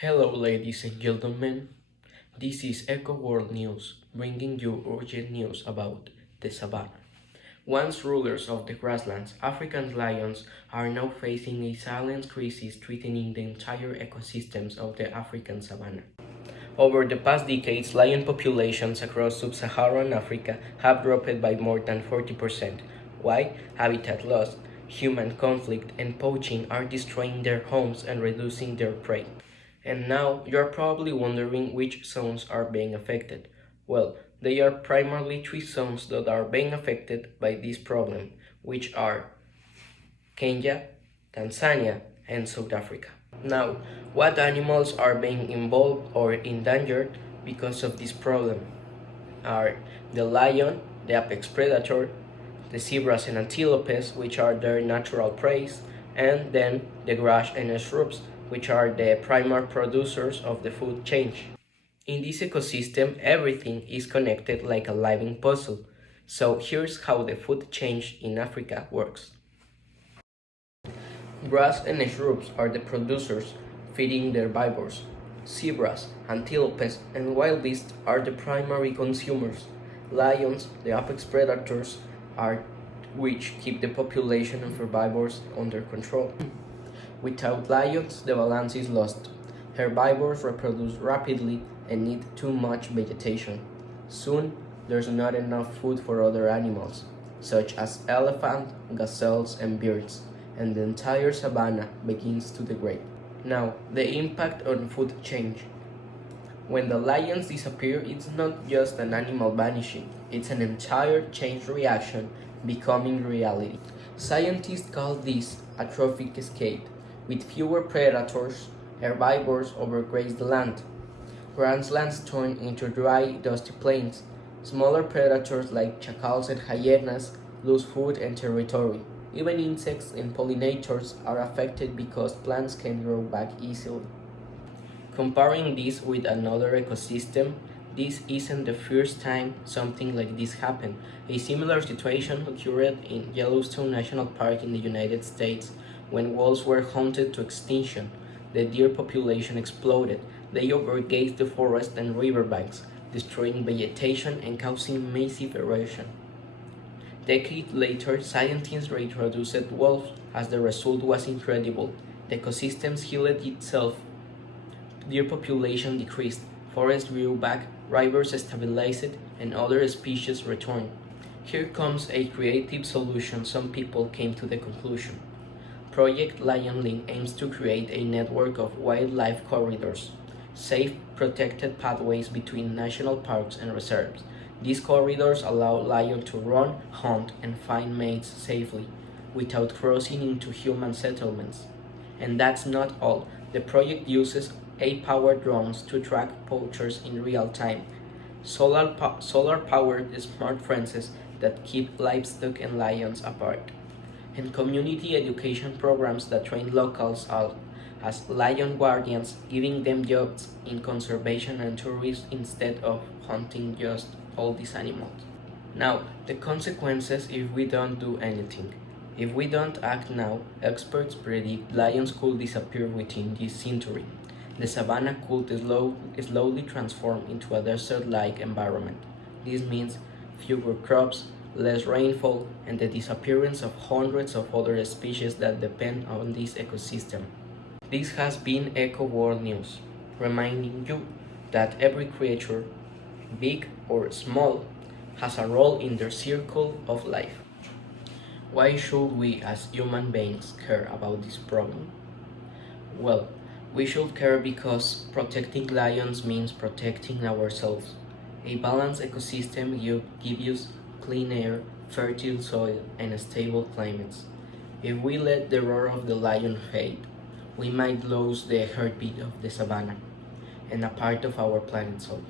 Hello, ladies and gentlemen. This is Eco World News, bringing you urgent news about the savannah. Once rulers of the grasslands, African lions are now facing a silent crisis threatening the entire ecosystems of the African savanna. Over the past decades, lion populations across sub-Saharan Africa have dropped by more than 40%. Why? Habitat loss, human conflict, and poaching are destroying their homes and reducing their prey. And now you're probably wondering which zones are being affected. Well, there are primarily three zones that are being affected by this problem, which are Kenya, Tanzania, and South Africa. Now, what animals are being involved or endangered because of this problem are the lion, the apex predator, the zebras and antelopes, which are their natural prey, and then the grass and shrubs, which are the primary producers of the food chain. In this ecosystem, everything is connected like a living puzzle. So here's how the food chain in Africa works. Grass and shrubs are the producers, feeding the herbivores. Zebras, antelopes, and wild beasts are the primary consumers. Lions, the apex predators, are which keep the population of herbivores under control. Without lions, the balance is lost. Herbivores reproduce rapidly and need too much vegetation. Soon, there's not enough food for other animals, such as elephants, gazelles, and birds, and the entire savanna begins to degrade. Now, the impact on food change. When the lions disappear, it's not just an animal vanishing, it's an entire chain reaction becoming reality. Scientists call this a trophic escape. With fewer predators, herbivores overgraze the land. Grasslands turn into dry, dusty plains. Smaller predators like chacals and hyenas lose food and territory. Even insects and pollinators are affected because plants can grow back easily. Comparing this with another ecosystem, this isn't the first time something like this happened. A similar situation occurred in Yellowstone National Park in the United States when wolves were hunted to extinction. The deer population exploded. They overgrazed the forest and riverbanks, destroying vegetation and causing massive erosion. Decades later, scientists reintroduced wolves as the result was incredible. The ecosystem healed itself. Deer population decreased, forests grew back, rivers stabilized, and other species returned. Here comes a creative solution. Some people came to the conclusion. Project Lion Link aims to create a network of wildlife corridors, safe, protected pathways between national parks and reserves. These corridors allow lions to run, hunt, and find mates safely, without crossing into human settlements. And that's not all. The project uses AI-powered drones to track poachers in real time, solar-powered smart fences that keep livestock and lions apart, and community education programs that train locals as lion guardians, giving them jobs in conservation and tourism instead of hunting just all these animals. Now, the consequences if we don't do anything. If we don't act now, experts predict lions could disappear within this century. The savanna could slowly transform into a desert-like environment. This means fewer crops, less rainfall, and the disappearance of hundreds of other species that depend on this ecosystem. This has been Eco World News, reminding you that every creature, big or small, has a role in their circle of life. Why should we as human beings care about this problem? Well, we should care because protecting lions means protecting ourselves. A balanced ecosystem gives us clean air, fertile soil, and stable climates. If we let the roar of the lion fade, we might lose the heartbeat of the savanna and a part of our planet's soul.